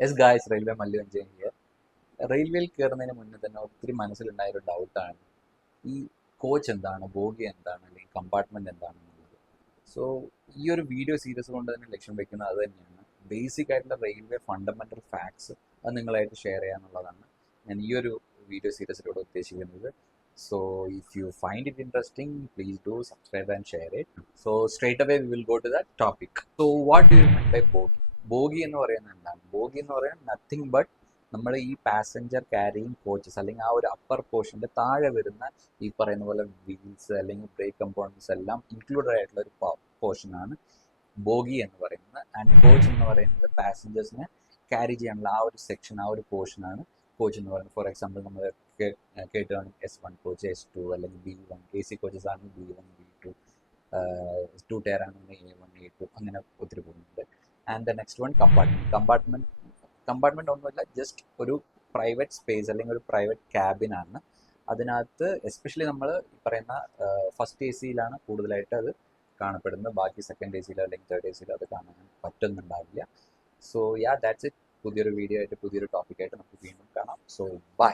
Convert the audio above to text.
Yes guys, railway Mallu enjoy here. റെയിൽവേയിൽ കയറുന്നതിന് മുന്നേ തന്നെ ഒത്തിരി മനസ്സിലുണ്ടായ ഒരു ഡൗട്ടാണ് ഈ കോച്ച് എന്താണ്, ബോഗി എന്താണ്, അല്ലെങ്കിൽ കമ്പാർട്ട്മെന്റ് എന്താണെന്നുള്ളത്. സോ ഈ ഒരു വീഡിയോ സീരീസ് കൊണ്ട് തന്നെ ലക്ഷ്യം വെക്കുന്നത് അത് തന്നെയാണ്. ബേസിക് ആയിട്ടുള്ള റെയിൽവേ ഫണ്ടമെന്റൽ ഫാക്ട്സ് അത് നിങ്ങളായിട്ട് ഷെയർ ചെയ്യാന്നുള്ളതാണ് ഞാൻ ഈ ഒരു വീഡിയോ സീരീസിലൂടെ ഉദ്ദേശിക്കുന്നത്. So if you find it interesting, please do subscribe and share it. So straight away we will go to the topic. So what do you mean by bogie? Bogie എന്ന് പറയുന്നത് എന്താണ്? Bogie എന്ന് പറയുന്നത് nothing but നമ്മൾ ഈ passenger carrying coaches അല്ലെങ്കിൽ ആ ഒരു അപ്പർ പോർഷൻ്റെ താഴെ വരുന്ന ഈ പറയുന്ന പോലെ വീൽസ് അല്ലെങ്കിൽ ബ്രേക്ക് കമ്പോണൻസ് എല്ലാം ഇൻക്ലൂഡഡ് ആയിട്ടുള്ള ഒരു പോർഷനാണ് ബോഗി എന്ന് പറയുന്നത്. ആൻഡ് കോച്ച് എന്ന് പറയുന്നത് പാസഞ്ചേഴ്സിനെ ക്യാരി ചെയ്യാനുള്ള ആ ഒരു സെക്ഷൻ, ആ ഒരു പോർഷനാണ് കോച്ച് എന്ന് പറയുന്നത്. ഫോർ എക്സാമ്പിൾ നമ്മൾ കേട്ടാണ് S1 കോച്ച്, S2 അല്ലെങ്കിൽ B1. AC കോച്ചസ് ആണ് B1 B2, 2 ടയർ ആണ് A1 A2 അങ്ങനെ ഒത്തിരി പോകുന്നുണ്ട്. And the next one compartment ഒന്നുമില്ല, ജസ്റ്റ് ഒരു പ്രൈവറ്റ് സ്പേസ് അല്ലെങ്കിൽ ഒരു പ്രൈവറ്റ് ക്യാബിനാണ്. അതിനകത്ത് എസ്പെഷ്യലി നമ്മൾ ഈ പറയുന്ന ഫസ്റ്റ് AC-യിലാണ് കൂടുതലായിട്ട് അത് കാണപ്പെടുന്നത്. ബാക്കി സെക്കൻഡ് AC-ലോ അല്ലെങ്കിൽ തേർഡ് AC-ലോ അത് കാണാൻ പറ്റുന്നുണ്ടാവില്ല. So ya, that's it. പുതിയൊരു വീഡിയോ ആയിട്ട് പുതിയൊരു ടോപ്പിക്കായിട്ട് നമുക്ക് വീണ്ടും കാണാം. So by.